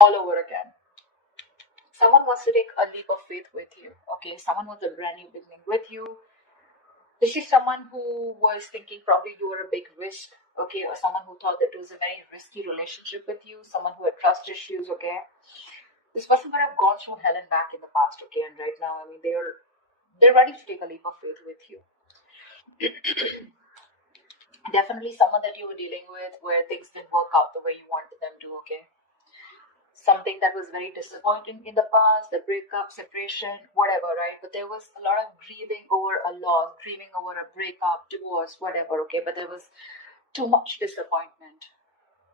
all over again. Someone wants to take a leap of faith with you, okay? Someone wants a brand new beginning with you. This is someone who was thinking probably you were a big risk, okay? Or someone who thought that it was a very risky relationship with you, someone who had trust issues, okay? This person might have gone through hell and back in the past, okay? And right now, I mean, they're ready to take a leap of faith with you. Definitely someone that you were dealing with where things didn't work out the way you wanted them to, okay? Something that was very disappointing in the past, the breakup, separation, whatever, right? But there was a lot of grieving over a loss, grieving over a breakup, divorce, whatever, okay? But there was too much disappointment,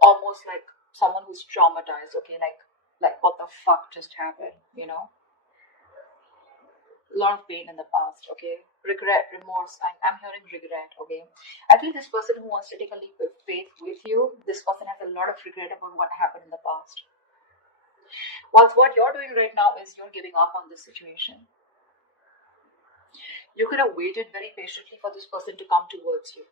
almost like someone who's traumatized, okay? Like what the fuck just happened, you know? A lot of pain in the past, okay? Regret, remorse. I'm hearing regret, okay? I feel this person who wants to take a leap of faith with you, this person has a lot of regret about what happened in the past. Whilst what you're doing right now is you're giving up on this situation. You could have waited very patiently for this person to come towards you.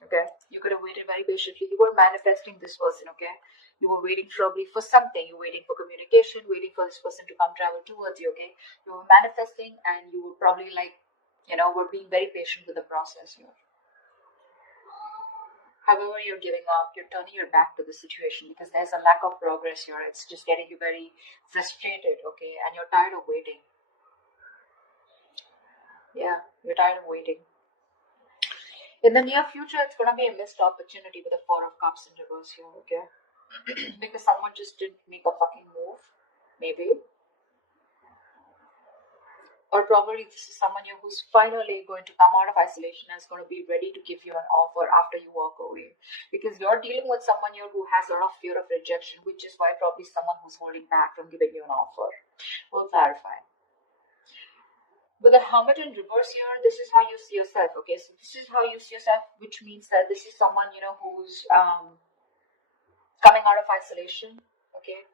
Okay? You could have waited very patiently. You were manifesting this person, okay? You were waiting probably for something. You were waiting for communication, waiting for this person to come travel towards you, okay? You were manifesting and you were probably like, were being very patient with the process here. However, you're giving up, you're turning your back to the situation because there's a lack of progress here. It's just getting you very frustrated, okay? And you're tired of waiting. Yeah, you're tired of waiting. In the near future, it's going to be a missed opportunity with the Four of Cups in reverse here, okay? Because someone just didn't make a fucking move, maybe. Or probably this is someone who's finally going to come out of isolation and is going to be ready to give you an offer after you walk away. Because you're dealing with someone here who has a lot of fear of rejection, which is why probably someone who's holding back from giving you an offer. We'll clarify. With the Hermit in reverse here, this is how you see yourself, okay? So this is how you see yourself, which means that this is someone, who's coming out of isolation, okay?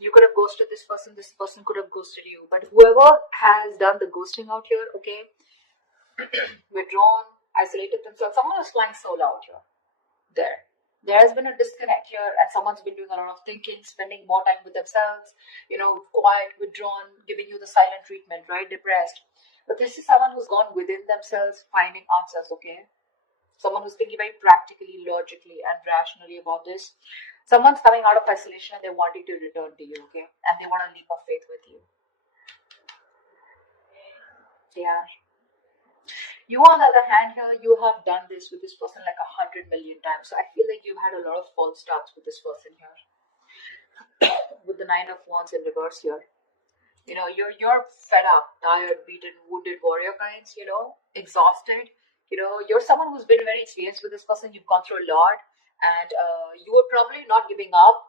You could have ghosted this person could have ghosted you. But whoever has done the ghosting out here, okay, withdrawn, isolated themselves, someone is flying solo out here. There has been a disconnect here, and someone's been doing a lot of thinking, spending more time with themselves, quiet, withdrawn, giving you the silent treatment, right? Depressed. But this is someone who's gone within themselves, finding answers, okay? Someone who's thinking very practically, logically, and rationally about this. Someone's coming out of isolation and they want you to return to you, okay? And they want a leap of faith with you. Yeah. You, on the other hand, here, you have done this with this person like 100 million times. So I feel like you've had a lot of false starts with this person here. With the Nine of Wands in reverse here. You're fed up, tired, beaten, wounded warrior kinds, exhausted. You're someone who's been very experienced with this person. You've gone through a lot. And you were probably not giving up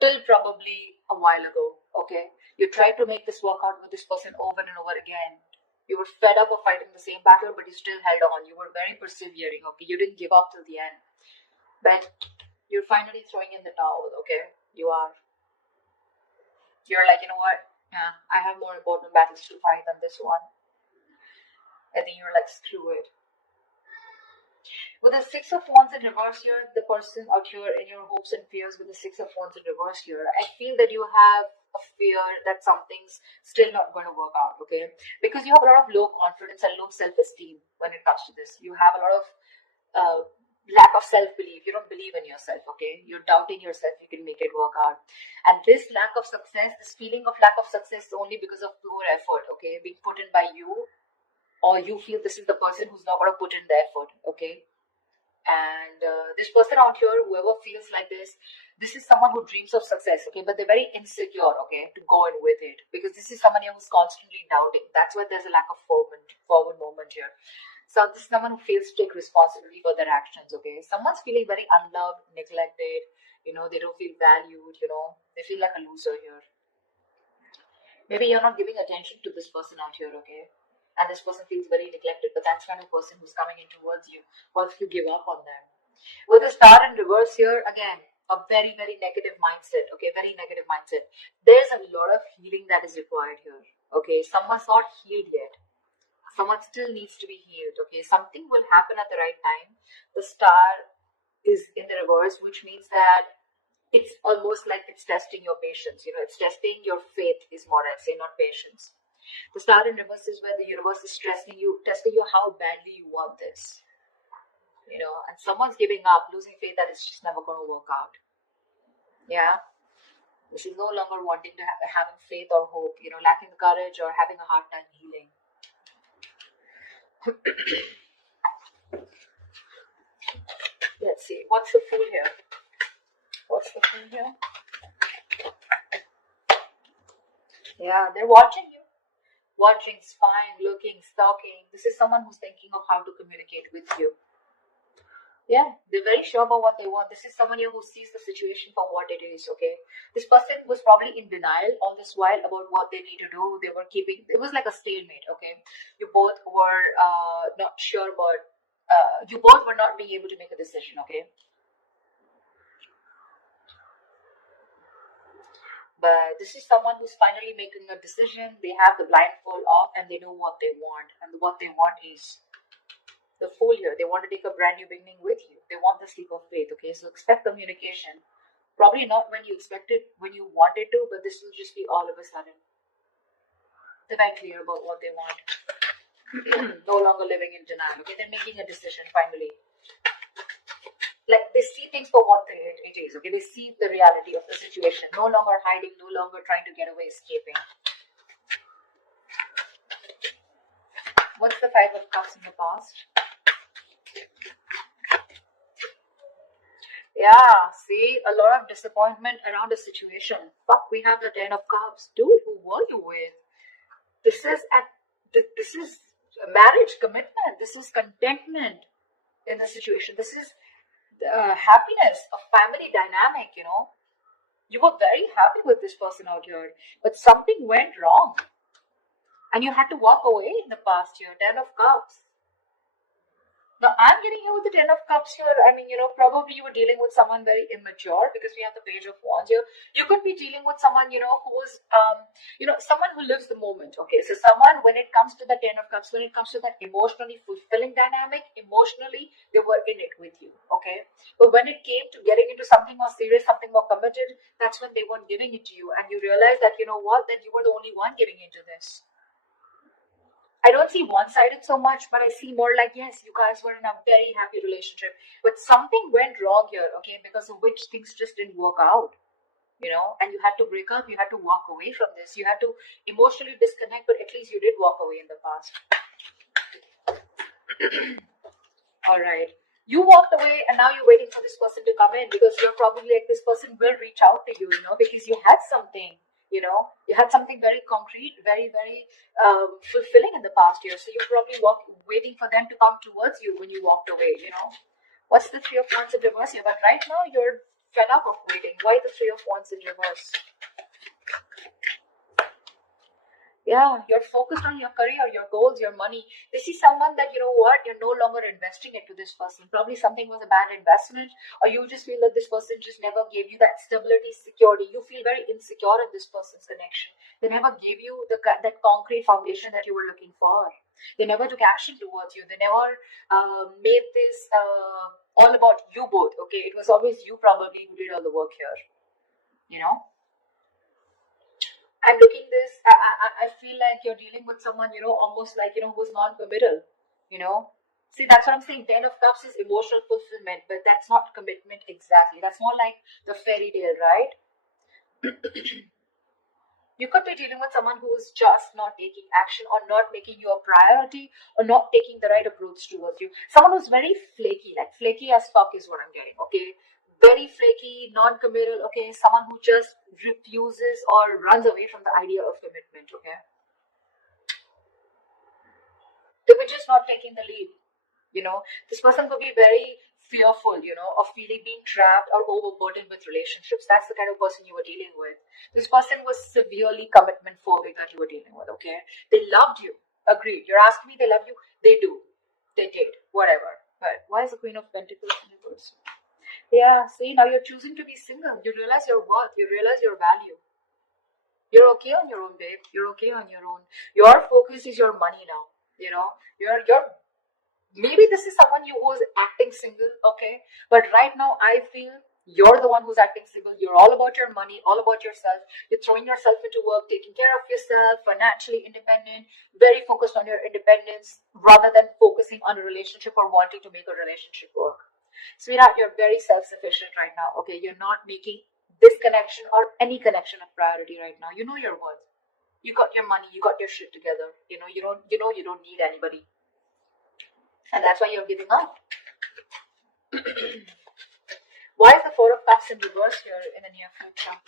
till probably a while ago, okay? You tried to make this work out with this person over and over again. You were fed up of fighting the same battle, but you still held on. You were very persevering, okay? You didn't give up till the end. But you're finally throwing in the towel, okay? You're like, you know what? Yeah, I have more important battles to fight than this one. I think you're like, screw it. With the Six of Wands in reverse here, the person out here in your hopes and fears with the Six of Wands in reverse here, I feel that you have a fear that something's still not going to work out, okay? Because you have a lot of low confidence and low self-esteem when it comes to this. You have a lot of lack of self-belief. You don't believe in yourself, okay? You're doubting yourself you can make it work out. And this lack of success, this feeling of lack of success is only because of poor effort, okay? Being put in by you, or you feel this is the person who's not going to put in the effort, okay? And this person out here, whoever feels like this is someone who dreams of success, okay, but they're very insecure, okay, to go in with it, because this is someone who's constantly doubting. That's why there's a lack of forward movement here. So this is someone who feels to take responsibility for their actions, okay. Someone's feeling very unloved, neglected, they don't feel valued, they feel like a loser here. Maybe you're not giving attention to this person out here, okay. And this person feels very neglected, but that's kind of person who's coming in towards you. What if you give up on them? With the Star in reverse here, again, a very, very negative mindset, okay, very negative mindset. There's a lot of healing that is required here, okay. Someone's not healed yet. Someone still needs to be healed, okay. Something will happen at the right time. The Star is in the reverse, which means that it's almost like it's testing your patience. It's testing your faith is more, I'd say, not patience. The star in reverse is where the universe is testing you how badly you want this. And someone's giving up, losing faith that it's just never going to work out. Yeah. This is no longer wanting to having faith or hope, lacking the courage or having a hard time healing. Let's see. What's the Fool here? Yeah, they're watching you. Watching, spying, looking, stalking. This is someone who's thinking of how to communicate with you. Yeah, they're very sure about what they want. This is someone here who sees the situation for what it is, okay? This person was probably in denial all this while about what they need to do. They were it was like a stalemate, okay? You both were not sure about, you both were not being able to make a decision, okay? But this is someone who's finally making a decision. They have the blindfold off and they know what they want. And what they want is the Fool here. They want to take a brand new beginning with you. They want the leap of faith, okay? So expect communication. Probably not when you expected, when you wanted to, but this will just be all of a sudden. They're very clear about what they want. No longer living in denial, okay? They're making a decision finally. Like, they see things for what it is, okay? They see the reality of the situation. No longer hiding, no longer trying to get away, escaping. What's the Five of Cups in the past? Yeah, see, a lot of disappointment around the situation. Fuck, we have the Ten of Cups. Dude, who were you with? This is a marriage commitment. This is contentment in the situation. This is happiness, a family dynamic, You were very happy with this person out here, but something went wrong. And you had to walk away in the past year. Ten of Cups. Now, I'm getting here with the Ten of Cups here. I mean, probably you were dealing with someone very immature because we have the Page of Wands here. You could be dealing with someone, who was, someone who lives the moment, okay? So someone, when it comes to the Ten of Cups, when it comes to that emotionally fulfilling dynamic, emotionally, they were in it with you, okay? But when it came to getting into something more serious, something more committed, that's when they weren't giving it to you. And you realize that, that you were the only one giving into this. I don't see one-sided so much, but I see more like, yes, you guys were in a very happy relationship, but something went wrong here, okay, because of which things just didn't work out, and you had to break up, you had to walk away from this, you had to emotionally disconnect, but at least you did walk away in the past. All right. You walked away and now you're waiting for this person to come in because you're probably like, this person will reach out to you, because you had something. You had something very concrete, very, very fulfilling in the past year. So you're probably waiting for them to come towards you when you walked away, What's the Three of Wands in reverse here? But right now you're fed up of waiting. Why the Three of Wands in reverse? Yeah, you're focused on your career, your goals, your money. This is someone that, you're no longer investing into this person. Probably something was a bad investment, or you just feel that this person just never gave you that stability, security. You feel very insecure in this person's connection. They never gave you that concrete foundation that you were looking for. They never took action towards you. They never made this all about you both, okay? It was always you probably who did all the work here, I'm looking this, I feel like you're dealing with someone, almost like, who's non-committal, See, that's what I'm saying. Ten of Cups is emotional fulfillment, but that's not commitment exactly. That's more like the fairy tale, right? You could be dealing with someone who's just not taking action or not making you a priority or not taking the right approach towards you. Someone who's very flaky, like flaky as fuck is what I'm getting, okay? Very flaky, non-committal, okay? Someone who just refuses or runs away from the idea of commitment, okay? They were just not taking the lead, This person could be very fearful, of feeling being trapped or overburdened with relationships. That's the kind of person you were dealing with. This person was severely commitment phobic that you were dealing with, okay? They loved you. Agreed. You're asking me they love you? They do. They did. Whatever. But why is the Queen of Pentacles in reverse? Yeah, see, now you're choosing to be single. You realize your worth. You realize your value. You're okay on your own, babe. You're okay on your own. Your focus is your money now. You're maybe this is someone who was acting single, okay? But right now, I feel You're the one who's acting single. You're all about your money, all about yourself. You're throwing yourself into work, taking care of yourself, financially independent, very focused on your independence rather than focusing on a relationship or wanting to make a relationship work. Sweetheart, you're very self-sufficient right now. Okay, you're not making this connection or any connection a priority right now. You know your worth. You got your money, you got your shit together. You don't need anybody. And that's why you're giving up. Why is the Four of Cups in reverse here in the near future?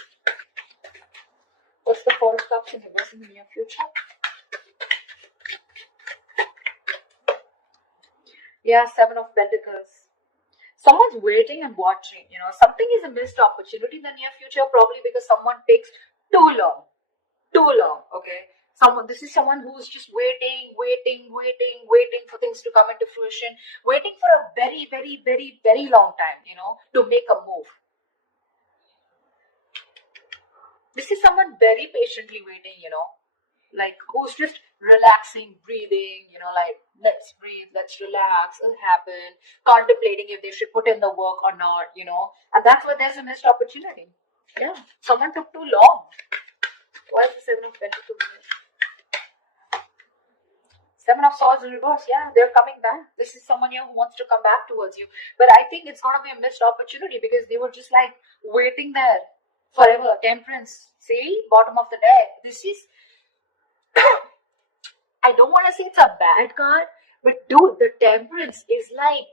What's the Four of Cups in reverse in the near future? Yeah, Seven of Pentacles. Someone's waiting and watching. Something is a missed opportunity in the near future, probably because someone takes too long. Okay? This is someone who's just waiting for things to come into fruition, waiting for a very, very, very, very long time, to make a move. This is someone very patiently waiting, like who's just relaxing, breathing, like let's breathe, let's relax, it'll happen, contemplating if they should put in the work or not, and that's why there's a missed opportunity. Yeah, someone took too long. Why is the Seven of Pentacles here? Seven of Swords in reverse. Yeah, they're coming back. This is someone here who wants to come back towards you. But I think it's going to be a missed opportunity because they were just like waiting there forever. Temperance. See? Bottom of the deck. This is... I don't want to say it's a bad card, but dude, the Temperance is like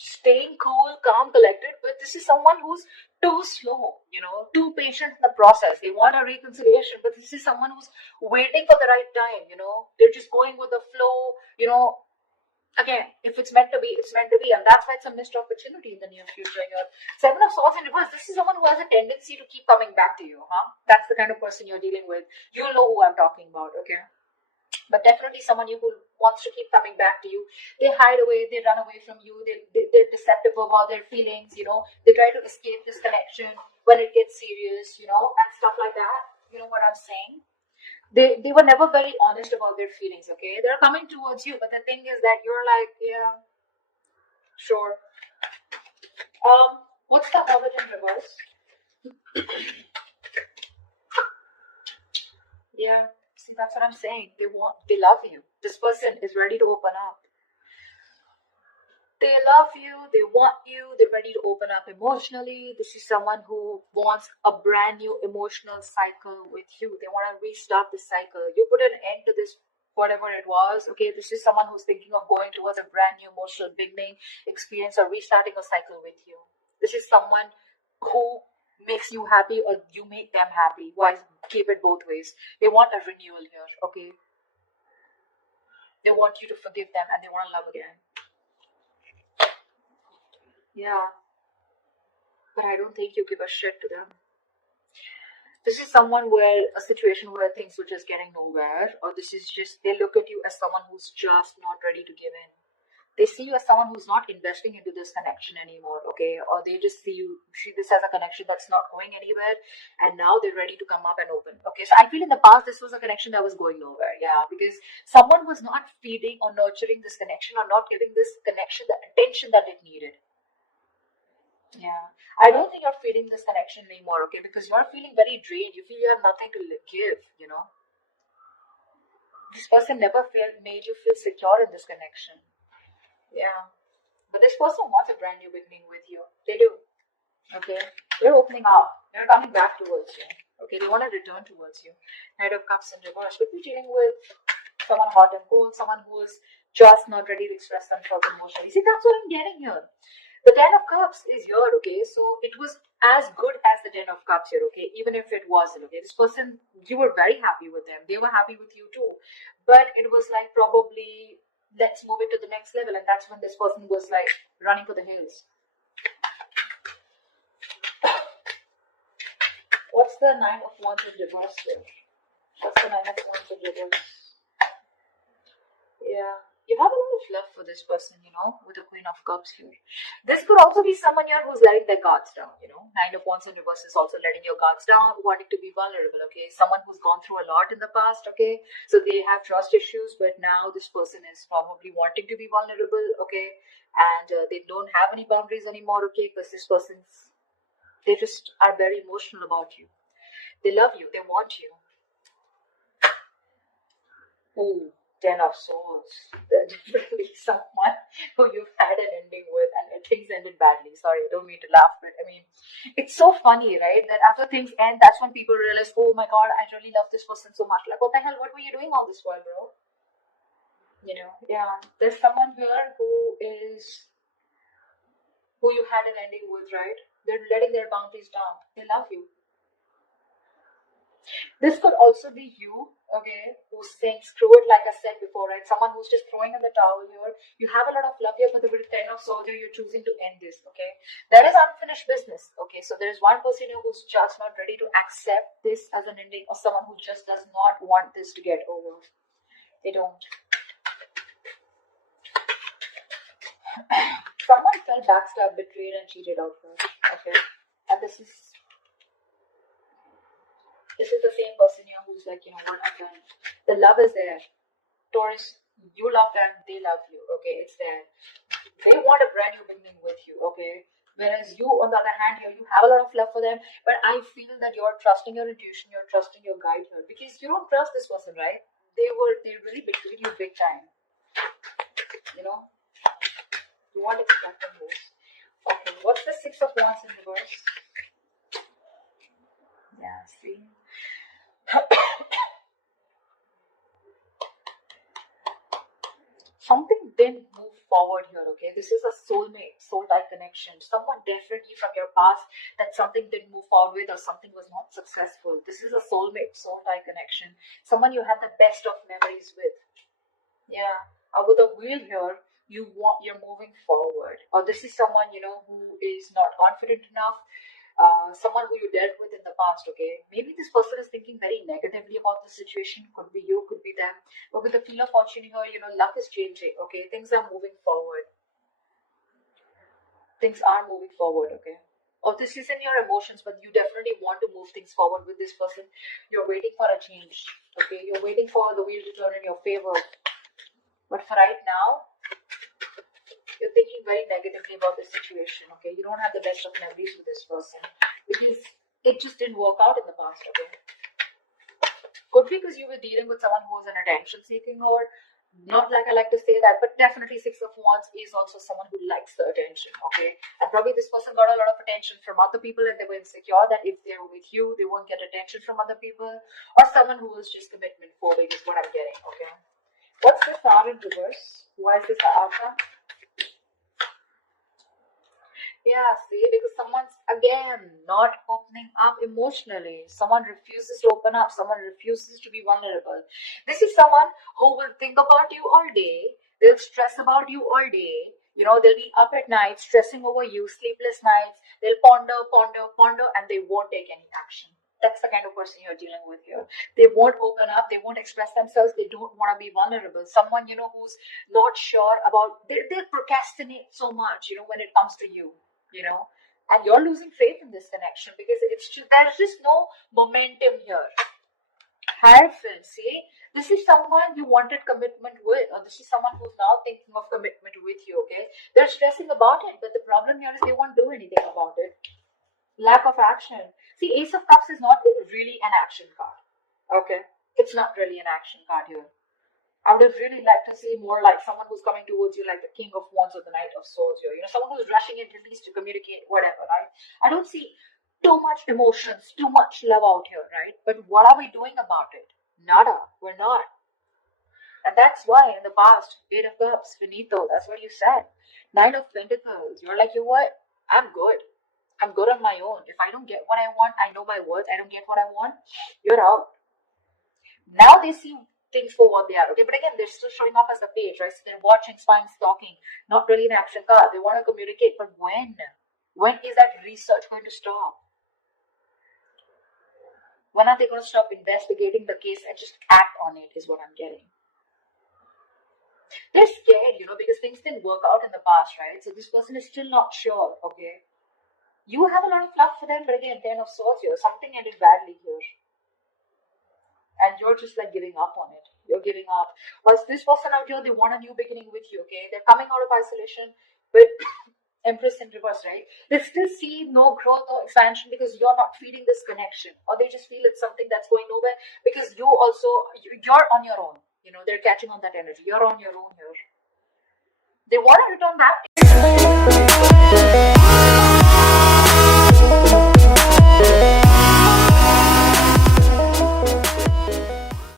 staying cool, calm, collected. But this is someone who's too slow, too patient in the process. They want a reconciliation, but this is someone who's waiting for the right time, They're just going with the flow, Again, if it's meant to be, it's meant to be. And that's why it's a missed opportunity in the near future here. Seven of Swords in reverse. This is someone who has a tendency to keep coming back to you, That's the kind of person you're dealing with. You'll know who I'm talking about, okay? But definitely someone who wants to keep coming back to you. They hide away, they run away from you, they're deceptive about their feelings, They try to escape this connection when it gets serious, and stuff like that. You know what I'm saying? They were never very honest about their feelings, okay? They're coming towards you, but the thing is that you're like, yeah, sure. What's the Hermit in reverse? Yeah. See, that's what I'm saying. They love you. This person is ready to open up. They love you, they want you, they're ready to open up emotionally. This is someone who wants a brand new emotional cycle with you. They want to restart the cycle. You put an end to this, whatever it was, okay? This is someone who's thinking of going towards a brand new emotional beginning, experience, or restarting a cycle with you. This is someone who makes you happy or you make them happy. Why keep it both ways? They want a renewal here, okay? They want you to forgive them and they want to love again. Yeah, but I don't think you give a shit to them. This is someone a situation where things were just getting nowhere, or this is just, they look at you as someone who's just not ready to give in. They see you as someone who's not investing into this connection anymore, okay? Or they just see this as a connection that's not going anywhere, and now they're ready to come up and open, okay? So I feel in the past, this was a connection that was going nowhere, yeah, because someone was not feeding or nurturing this connection or not giving this connection the attention that it needed. Yeah, I don't think you're feeling this connection anymore, okay? Because you're feeling very drained. You feel you have nothing to give, This person never made you feel secure in this connection. Yeah. But this person wants a brand new beginning with you. They do. Okay? They're opening up. They're coming back towards you. Okay? They want to return towards you. Knight of Cups in reverse. Could be dealing with someone hot and cold, someone who is just not ready to express themselves emotionally. See, that's what I'm getting here. The Ten of Cups is here, okay? So it was as good as the Ten of Cups here, okay? Even if it wasn't, okay? This person, you were very happy with them. They were happy with you too. But it was like probably, let's move it to the next level. And that's when this person was like running for the hills. What's the Nine of Wands in reverse here? What's the Nine of Wands in reverse? Yeah. You have a lot of love for this person, with the Queen of Cups here. This could also be someone here who's letting their guards down, Nine of Wands in reverse is also letting your guards down, wanting to be vulnerable, okay? Someone who's gone through a lot in the past, okay? So they have trust issues, but now this person is probably wanting to be vulnerable, okay? And they don't have any boundaries anymore, okay? Because this person's, they just are very emotional about you. They love you, they want you. Ooh, Ten of Swords. Definitely someone who you've had an ending with and things ended badly. Sorry, I don't mean to laugh, but I mean, it's so funny, right? That after things end, that's when people realize, oh my god, I really love this person so much. Like, what the hell? What were you doing all this while, bro? Yeah. There's someone here who you had an ending with, right? They're letting their boundaries down. They love you. This could also be you, okay, who's saying screw it, like I said before, right? Someone who's just throwing in the towel here. You have a lot of love here, but with the Ten of Swords here, you're choosing to end this, okay? There is unfinished business, okay? So there's one person here who's just not ready to accept this as an ending, or someone who just does not want this to get over. They don't. Someone felt backstabbed, betrayed, and cheated out here, okay? And this is the same person here who's like, what I've done. The love is there. Taurus, you love them, they love you, okay? It's there. They want a brand new beginning with you, okay? Whereas you, on the other hand, here, you have a lot of love for them, but I feel that you're trusting your intuition, you're trusting your guide here, because you don't trust this person, right? They really betrayed you big time. You want to expect from this. Okay, what's the Six of Wands in reverse? Yeah, see? Something didn't move forward here, okay? This is a soulmate, soul-type connection. Someone definitely from your past that something didn't move forward with or something was not successful. This is a soulmate, soul-type connection. Someone you had the best of memories with. Yeah. With a wheel here, you're moving forward. Or this is someone, who is not confident enough. Someone who you dealt with in the past, okay? Maybe this person is thinking very negatively about the situation. Could be you, could be them. But with the Wheel of Fortune here, luck is changing, okay? Things are moving forward. Things are moving forward, okay? Or this is in your emotions, but you definitely want to move things forward with this person. You're waiting for a change, okay? You're waiting for the wheel to turn in your favor. But for right now, you're thinking very negatively about the situation, okay? You don't have the best of memories with this person because it just didn't work out in the past, okay? Could be because you were dealing with someone who was an attention seeking, or not like I like to say that, but definitely Six of Wands is also someone who likes the attention, okay? And probably this person got a lot of attention from other people and they were insecure that if they're with you, they won't get attention from other people, or someone who is just commitment phobic is what I'm getting, okay? What's the star in reverse? Why is this the outcome? Yeah, see, because someone's again not opening up emotionally. Someone refuses to open up. Someone refuses to be vulnerable. This is someone who will think about you all day. They'll stress about you all day. They'll be up at night stressing over you, sleepless nights. They'll ponder, ponder, ponder, and they won't take any action. That's the kind of person you're dealing with here. They won't open up. They won't express themselves. They don't want to be vulnerable. Someone, who's not sure about, they procrastinate so much, when it comes to you. And you're losing faith in this connection because there's just no momentum here. Hierophant, see, this is someone you wanted commitment with, or this is someone who's now thinking of commitment with you, okay? They're stressing about it, but the problem here is they won't do anything about it. Lack of action. See, Ace of Cups is not really an action card, okay? It's not really an action card here. I would have really liked to see more like someone who's coming towards you like the King of Wands or the Knight of Swords here. Someone who's rushing in at least to communicate, whatever, right? I don't see too much emotions, too much love out here, right? But what are we doing about it? Nada. We're not. And that's why in the past, Eight of Cups, finito, that's what you said. Nine of Pentacles, you're like, you know what? I'm good. I'm good on my own. If I don't get what I want, I know my worth. I don't get what I want, you're out. Now they see things for what they are, okay? But again, they're still showing up as a page, right? So they're watching, spying, stalking, not really an action card. They want to communicate, but when? When is that research going to stop? When are they going to stop investigating the case and just act on it, is what I'm getting. They're scared, because things didn't work out in the past, right? So this person is still not sure, okay? You have a lot of love for them, but again, 10 of swords here. Something ended badly here. And you're just like giving up on it. You're giving up. But this person out here, they want a new beginning with you, okay? They're coming out of isolation, but Empress in reverse, right? They still see no growth or expansion because you're not feeding this connection, or they just feel it's something that's going nowhere because you're on your own. They're catching on that energy. You're on your own here. They want to return back.